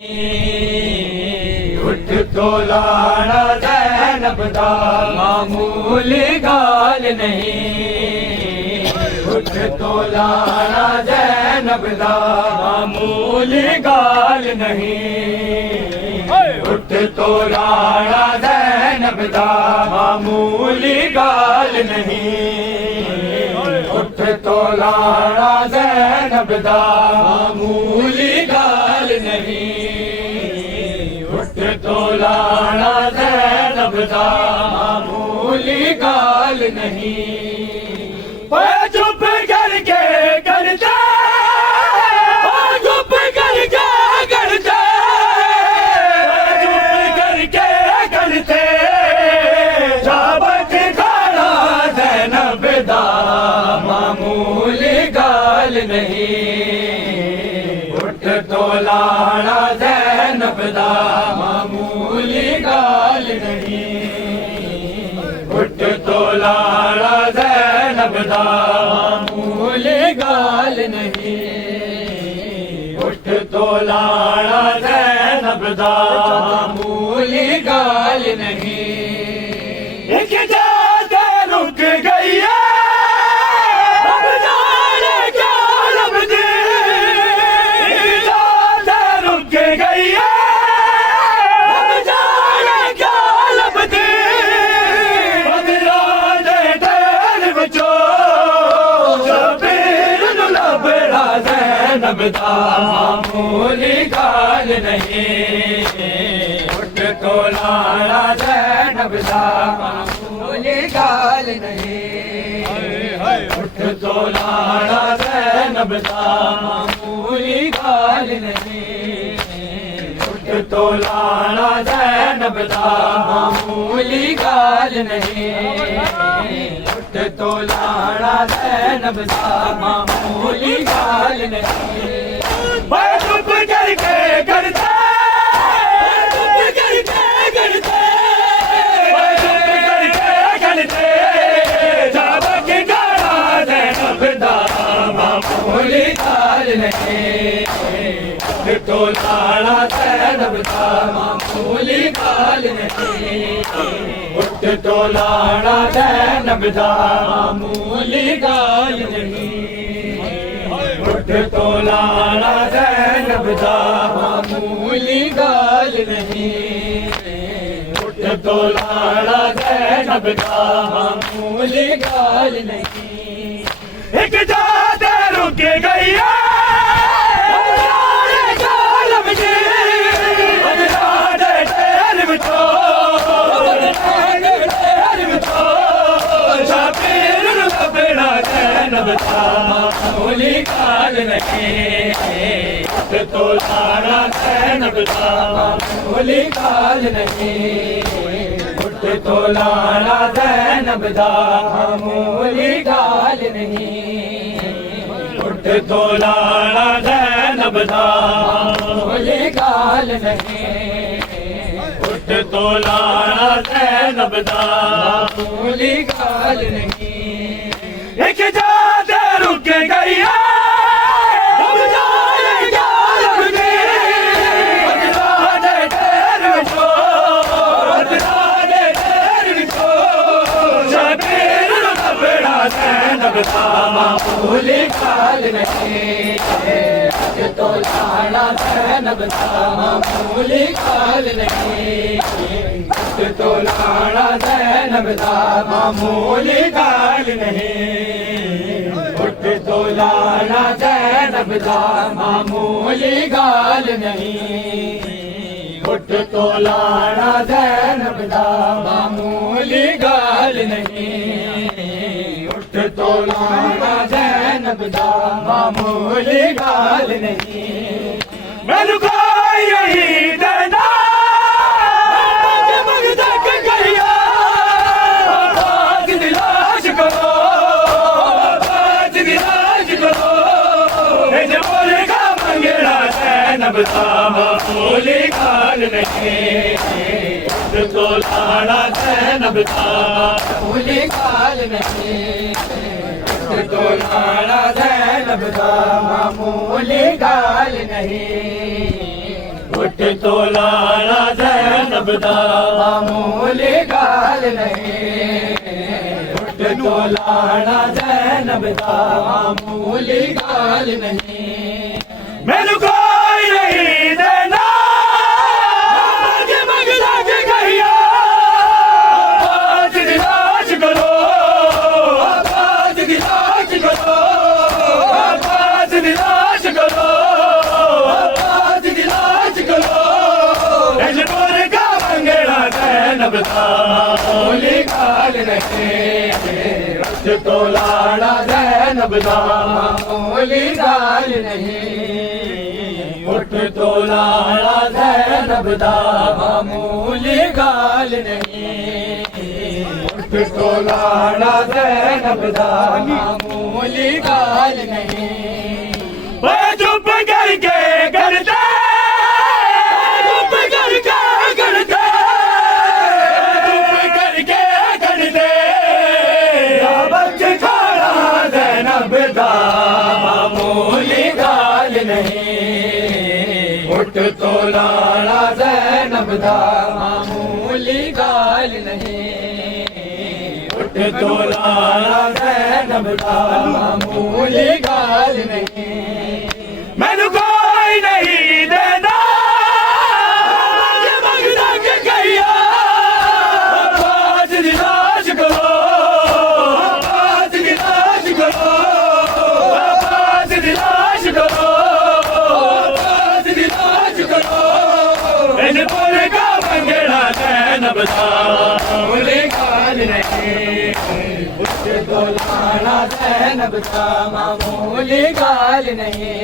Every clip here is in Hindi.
उठ तो लाना ज़ैनब दा मामूली गाल नहीं। उठ तो लाना ज़ैनब दा मामूली गाल नहीं। उठ तो लाना ज़ैनब दा मामूली गाल नहीं। उठ तो लाना ज़ैनब दा मामूली गाल नहीं। उठ तो लाना ज़ैनब दा मामूली गाल नहीं। चुप करके करते, चुप करके करते, चुप करके करते, जाबत खाना ज़ैनब दा मामूली गाल नहीं। उठ तो लाना ज़ैनब दा मामूली गाल नहीं। उठ तो लाना ज़ैनब दा मामूली गाल नहीं। उठ तो लाना ज़ैनब दा मामूली गाल नहीं। एक जाते रुक गई है अब जाने क्या लब दे। एक जाते रुक गई है अब जाने क्या लब दे। बदला दे तेल बचो शबीर नु लबड़ा ज़ैनब दा मामूली गाल नहीं। उठ तो लाना ज़ैनब दा मामूली गाल नहीं। उठ तो लाना ज़ैनब दा मामूली गाल नहीं। उठ तो लाना ज़ैनब दा मामूली गाल नहीं। उठ तो लाना ज़ैनब दा मामूली गाल नहीं। चुप करके करते, चुप करके करते, चुप करके करते, जाबत खाना ज़ैनब दा मामूली गाल नहीं। उठ तो लाना ज़ैनब दा मामूली गाल नहीं। उठ तो लाना ज़ैनब दा मामूली गाल नहीं। उठ तो लाना ज़ैनब दा मामूली गाल नहीं। उठ तो लाना ज़ैनब दा मामूली गाल नहीं। एक जाते रुक गई है अब जाने क्या लब दे। बदला दे तेल बचो, बदला दे तेल बचो, शबीर नु लबड़ा ज़ैनब दा मामूली गाल नहीं। उठ तो लाना ज़ैनब दा मामूली गाल नहीं। उठ तो लाना ज़ैनब दा मामूली गाल नहीं। उठ तो लाना ज़ैनब दा मामूली गाल नहीं। उठ तो लाना ज़ैनब दा मामूली गाल नहीं। एक जाते रुक गई है अब जाने क्या लब दे। बदला दे तेल बचो, बदला दे तेल बचो, शबीर नु लबड़ा ज़ैनब दा मामूली गाल नहीं। उठ तो लाना ज़ैनब दा मामूली गाल नहीं। उठ तो लाना ज़ैनब दा मामूली गाल नहीं। उठ तो लाना ज़ैनब दा मामूली गाल नहीं। उठ तो लाना ज़ैनब दा मामूली गाल नहीं। उठ तो लाना ज़ैनब दा मामूली गाल नहीं। मैनू कोई यही देना मग तक गया आवाज़ दिलाश करो, आवाज़ दिलाश करो। जे बोलेगा मंगेड़ा ज़ैनब दा मामूली गाल नहीं। उठ तो लाना ज़ैनब दा मामूली गाल नहीं। उठ तो लाना ज़ैनब दा मामूली गाल नहीं। उठ तो लाना ज़ैनब दा मामूली गाल नहीं उठ तो लाना ज़ैनब दा मामूली गाल नहीं मैनू कोई नहीं देना मंगला के कहिया आबाद दी लाश करो आबाद दी लाश करो आबाद दी लाश करो आबाद दी लाश करो एज बोल का मंगला ज़ैनब दा मामूली गाल नहीं उठ तो लाना ज़ैनब दा मामूली गाल नहीं उठ तो लाना ज़ैनब दा मामूली गाल नहीं उठ तो लाना ज़ैनब दा मामूली गाल नहीं चुप करके करते चुप करके करते चुप करके करते बच छोड़ा ज़ैनब दा मामूली गाल नहीं उठ तो लाना ज़ैनब दा मामूली गाल नहीं उठ तो लाना ज़ैनब दा मामूली गाल नहीं मैनू कोई नहीं देना मंगला के कहिया आबाद दी लाश करो आबाद दी लाश करो आबाद दी लाश करो आबाद दी लाश करो एज बोल का मंगला ज़ैनब दा मामूली गाल नहीं उठ तो लाना ज़ैनब दा मामूली गाल नहीं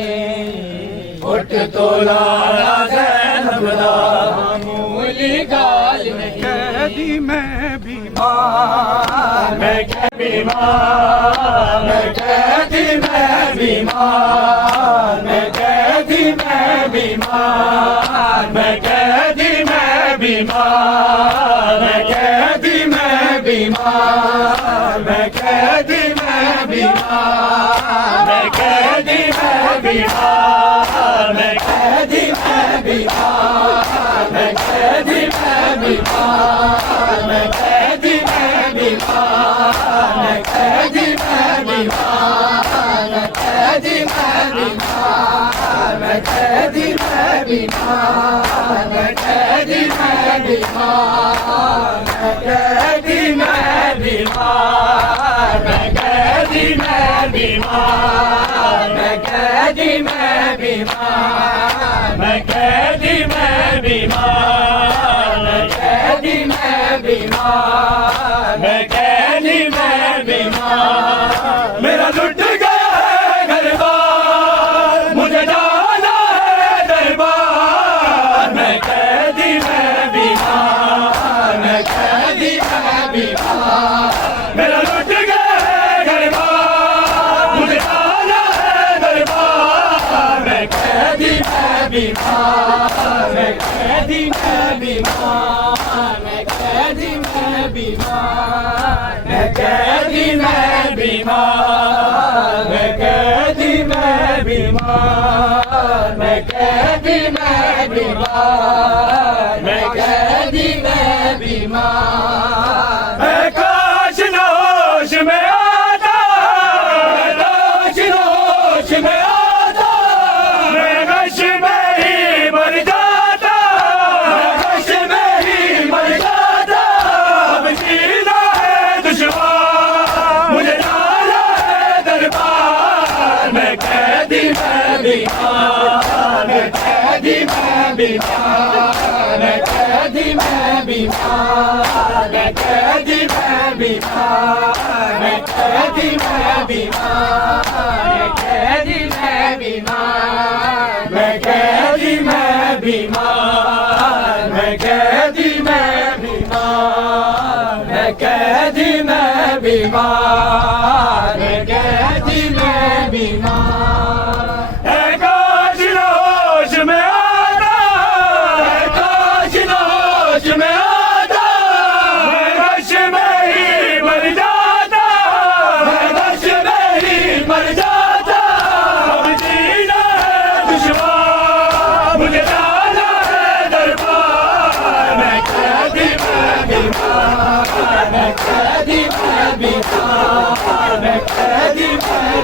उठ तो लाना ज़ैनब दा मामूली गाल नहीं कैदी मैं बीमार मैं बीमार मैं कैदी मैं बीमार मैं कैदी मैं बीमार मैं कैदी मैं बीमार मैं कैदी मैं बीमार मैं कैदी मैं बीमार मैं कैदी मैं बीमार मैं कैदी मैं बीमार मैं कैदी मैं बीमार मैं कैदी मैं बीमार मैं कैदी मैं बीमार मैं कैदी मैं बीमार मैं कैदी मैं बीमार मैं कैदी मैं बीमार मैं कैदी मैं बीमार मैं कैदी मैं बीमार मैं कैदी मैं बीमार मैं कैदी मैं बीमार मैं कैदी मैं बीमार मैं कैदी मैं बीमार मेरा लुट गया है घर-बार मुझे जाना है दरबार मैं कैदी मैं बीमार मैं कैदी मैं बीमार मेरा लुट गया है घर-बार मुझे जाना है दरबार मैं कैदी मैं बीमार मैं कैदी मैं बीमार मैं कैदी मैं बीमार मैं कैदी मैं बीमार मैं कैदी मैं बीमार मैं कैदी मैं बीमार मैं कैदी मैं बीमार मैं काश नौश में आता काश नौश में आता मैं गश में ही मर जाता मैं गश में ही मर जाता अब जीना है दुश्वार मुझे जाना है दरबार मैं कैदी मैं बीमार मैं कैदी मैं बीमार मैं कैदी मैं बीमार मैं कैदी मैं बीमार मैं कैदी मैं बीमार मैं कैदी मैं बीमार मैं कैदी मैं बीमार मैं कैदी मैं बीमार मैं कैदी मैं बीमार मैं कैदी मैं बीमार काश नौश में आता काश नौश में आता मैं गश में ही मर जाता मैं गश में ही मर जाता अब जीना है दुश्वार मुझे जाना है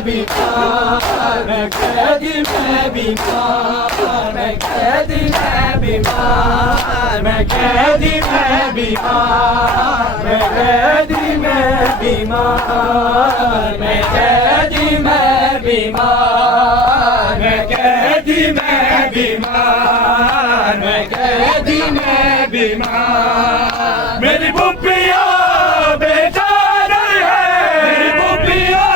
बीमार, मैं कैदी मैं बीमार, मैं कैदी मैं बीमार, मैं कैदी मैं बीमार, मैं कैदी मैं बीमार, मैं कैदी मैं बीमार, मैं कैदी मैं बीमार, मैं कैदी मैं बीमार। मेरी बुब्बिया बेचादर है, मेरी बुब्बिया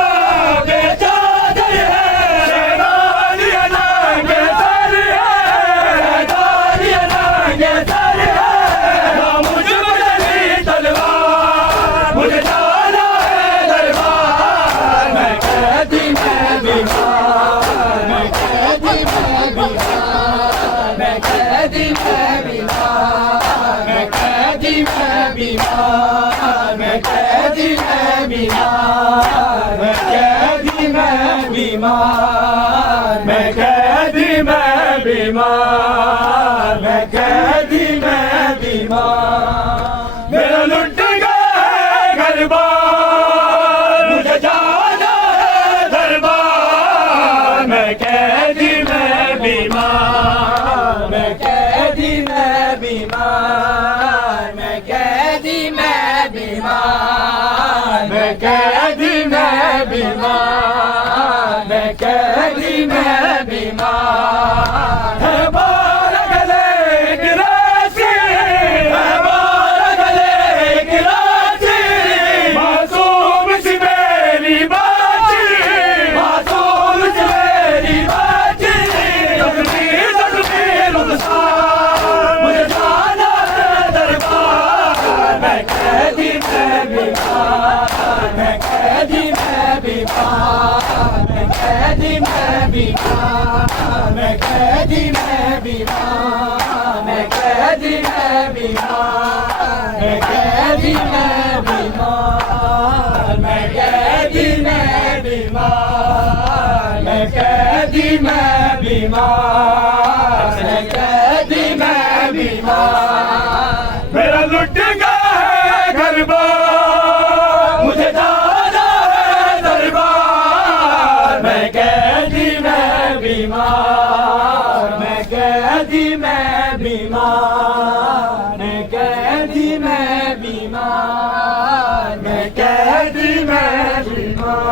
बेचादर है, शहनादिया नंगे सर है, शहनादिया नंगे सर है। ना मुझ पर चली तलवार, मुझे जाना है दरबार, मैं कैदी मैं बीमार, मैं कैदी मैं बीमार, मैं कैदी मैं बीमार, मैं कैदी मैं बीमार, मैं कैदी मैं बीमार, मैं कैदी मैं बीमार, मैं कैदी मैं बीमार, मैं कैदी मैं बीमार। मेरा लुट गया घर-बार, मुझे जाना है दरबार, मैं कैदी मैं बीमार, मैं कैदी मैं बीमार, मैं कैदी मैं बीमार, मैं कैदी मैं बीमार, मैं कैदी मैं बीमार। है बार गले की राशि, है बार गले की राशि, मासूम सी मेरी बाची, मासूम सी मेरी बाची, तकदीर तकदीर रुखसार, मुझे जाना है दरबार, मैं कैदी मैं बीमार, मैं कैदी मैं बीमार, मैं कैदी मैं बीमार, मैं कैदी मैं बीमार, मैं कैदी मैं बीमार, मैं कैदी मैं बीमार, मैं कैदी मैं बीमार, मैं कैदी मैं बीमार, मैं कैदी मैं बीमार। मेरा लुट गया है घर-बार, मुझे जाना है दरबार, मैं कैदी मैं बीमार, मैं कैदी मैं बीमार, मैं कैदी मैं बीमार, मैं कैदी मैं बीमार।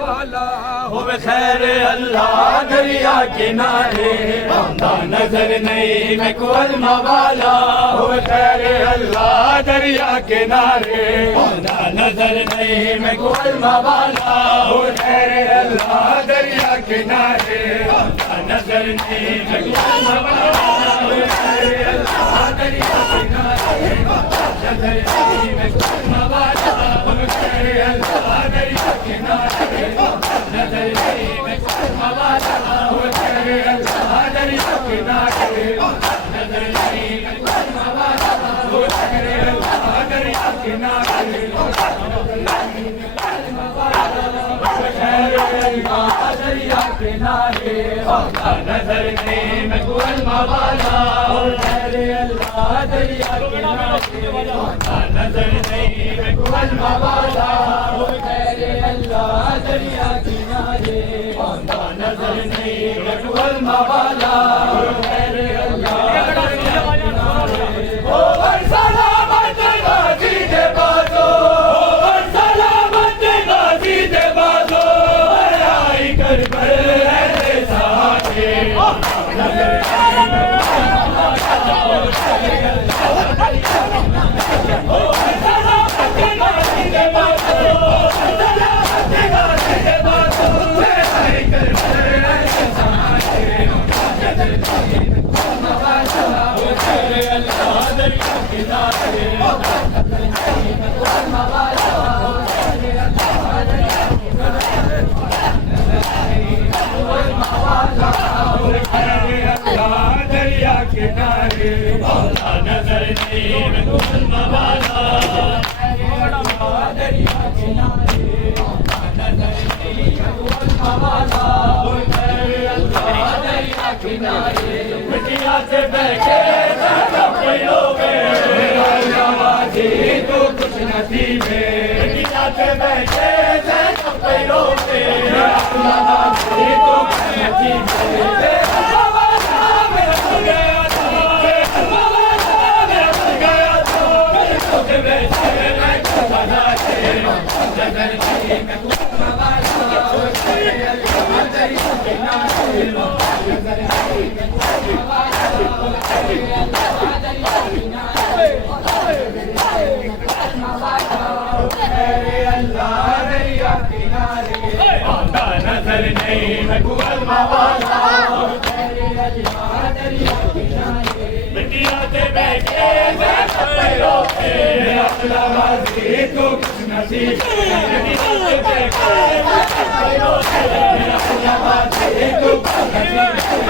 वाला होवे खैर अल्लाह दरिया किनारे, आंदा नजर नहीं मैं कुअलमा वाला, होवे खैर अल्लाह दरिया किनारे, आंदा नजर नहीं मैं कुअलमा वाला, होवे खैर अल्लाह दरिया किनारे, आंदा नजर नहीं मैं कुअलमा वाला, होवे खैर अल्लाह दरिया किनारे, आंदा नजर नहीं मैं कुअलमा वाला, होवे खैर अल्लाह दरिया किनारे, नजर नहीं मैं कुअलमा वाला, होवे खैर अल्लाह दरिया किनारे, नजर नहीं मैं कुअलमा वाला, होवे खैर अल्लाह दरिया किनारे, होवे खैर अल्लाह दरिया किनारे, नजर नहीं मैं कुअलमा वाला, होवे खैर अल्लाह दरिया किनारे, नजर नहीं मैं कुअलमा वाला, होवे खैर अल्लाह दरिया किनारे, नजर नहीं मैं कुअलमा वाला, होवे खैर अल्लाह दरिया किनारे। ओ सलामत गाजी दे बाजो, ओ सलामत गाजी दे बाजो, आई कर पर ऐसे सहारे, नजर नहीं मैं कुअलमा वाला, होवे खैर अल्लाह दरिया किनारे, ओ सलामत गाजी दे बाजो, सलामत गाजी दे बाजो, आई कर पर ऐसे सहारे, नजर नहीं मैं कुअलमा वाला, होवे खैर अल्लाह दरिया किनारे, नजर नहीं मैं कुअलमा वाला, होवे खैर अल्लाह दरिया किनारे, कुअलमा वाला, होवे खैर अल्लाह दरिया किनारे, नजर नहीं मैं कुअलमा वाला, अल्लाह दरिया किनारे, नजर नहीं मैं कुअलमा वाला, होवे खैर अल्लाह दरिया किनारे। मिट्टिया से बैठे लोगे नवाजी तू कुछ नसीबे, मिट्टिया से बैठे पे बैठे मैं पैरों पे अपना वाजी तू कुछ नसीब दीवार पे बैठे मैं पैरों पे अपना वाजी तू कुछ नसीब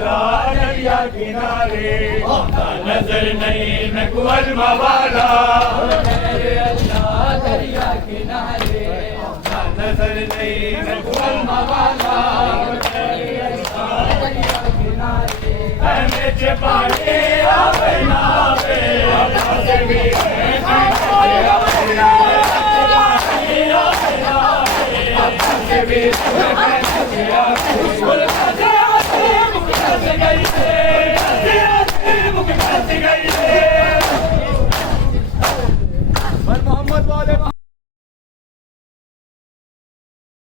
दरिया किनारे नजर नहीं मैं कुंवर मवाला दरिया किनारे नजर नहीं मैं कुंवर मवाला दरिया किनारे मैं चपाटे आवे नावे भी